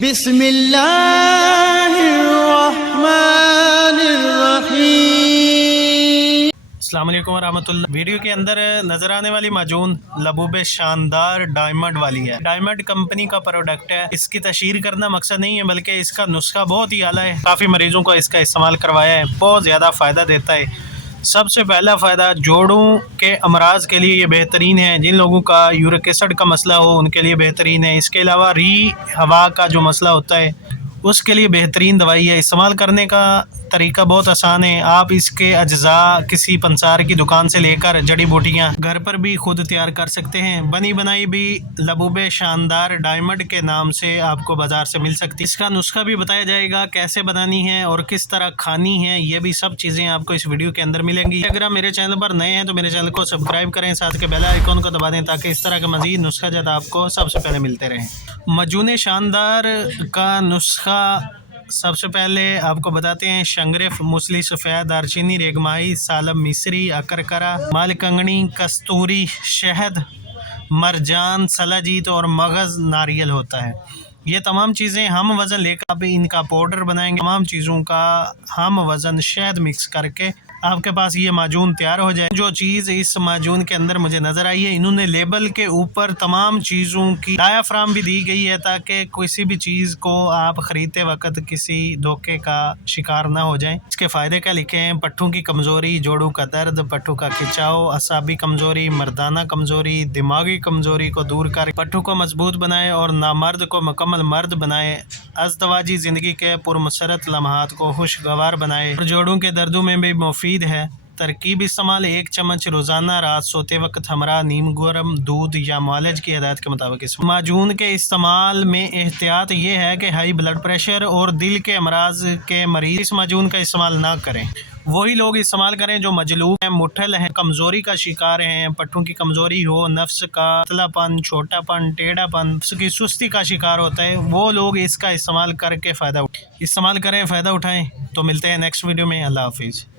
بسم اللہ الرحمن الرحیم۔ السلام علیکم ورحمۃ اللہ۔ ویڈیو کے اندر نظر آنے والی معجون لبوب شاندار ڈائمنڈ والی ہے۔ ڈائمنڈ کمپنی کا پروڈکٹ ہے۔ اس کی تشہیر کرنا مقصد نہیں ہے بلکہ اس کا نسخہ بہت ہی اعلیٰ ہے۔ کافی مریضوں کو اس کا استعمال کروایا ہے، بہت زیادہ فائدہ دیتا ہے۔ سب سے پہلا فائدہ جوڑوں کے امراض کے لیے یہ بہترین ہے۔ جن لوگوں کا یورک ایسڈ کا مسئلہ ہو ان کے لیے بہترین ہے۔ اس کے علاوہ ہوا کا جو مسئلہ ہوتا ہے اس کے لیے بہترین دوائی ہے۔ استعمال کرنے کا طریقہ بہت آسان ہے۔ آپ اس کے اجزاء کسی پنسار کی دکان سے لے کر جڑی بوٹیاں گھر پر بھی خود تیار کر سکتے ہیں۔ بنی بنائی بھی لبوب شاندار ڈائمنڈ کے نام سے آپ کو بازار سے مل سکتی ہے۔ اس کا نسخہ بھی بتایا جائے گا، کیسے بنانی ہے اور کس طرح کھانی ہے، یہ بھی سب چیزیں آپ کو اس ویڈیو کے اندر ملیں گی۔ اگر آپ میرے چینل پر نئے ہیں تو میرے چینل کو سبسکرائب کریں، ساتھ کے بیل آئیکن کو دبا دیں تاکہ اس طرح کے مزید نسخہ جات آپ کو سب سے پہلے ملتے رہیں۔ معجون شاندار کا نسخہ سب سے پہلے آپ کو بتاتے ہیں۔ شنگرف، موسلی سفید، دارچینی، ریگمائی، سالم مصری، اکرکرا، مال کنگنی، کستوری، شہد، مرجان، سلاجیت اور مغز ناریل ہوتا ہے۔ یہ تمام چیزیں ہم وزن لے کر آپ ان کا پاؤڈر بنائیں گے۔ تمام چیزوں کا ہم وزن شہد مکس کر کے آپ کے پاس یہ معجون تیار ہو جائے۔ جو چیز اس معجون کے اندر مجھے نظر آئی ہے، انہوں نے لیبل کے اوپر تمام چیزوں کی ڈایافرام بھی دی گئی ہے تاکہ کسی بھی چیز کو آپ خریدتے وقت کسی دھوکے کا شکار نہ ہو جائیں۔ اس کے فائدے کیا لکھے ہیں؟ پٹھوں کی کمزوری، جوڑوں کا درد، پٹھوں کا کھچاؤ، اعصابی کمزوری، مردانہ کمزوری، دماغی کمزوری کو دور کر پٹھوں کو مضبوط بنائے اور نامرد کو مکمل مرد بنائے، ازدواجی زندگی کے پرمسرت لمحات کو خوشگوار بنائے اور جوڑوں کے دردوں میں بھی مفید ہے۔ ترکیب استعمال: 1 چمچ روزانہ رات سوتے وقت ہمراہ نیم گرم دودھ یا معالج کی ہدایت کے مطابق۔ اس معجون کے استعمال میں احتیاط یہ ہے کہ ہائی بلڈ پریشر اور دل کے امراض کے مریض اس معجون کا استعمال نہ کریں۔ وہی لوگ استعمال کریں جو مجلوب ہیں، مٹھل ہیں، کمزوری کا شکار ہیں، پٹھوں کی کمزوری ہو، نفس کا پتلا پن، چھوٹا پن، ٹیڑھا پن، نفس کی سستی کا شکار ہوتا ہے، وہ لوگ اس کا استعمال کر کے فائدہ اٹھائیں۔ تو ملتے ہیں نیکسٹ ویڈیو میں۔ اللہ حافظ۔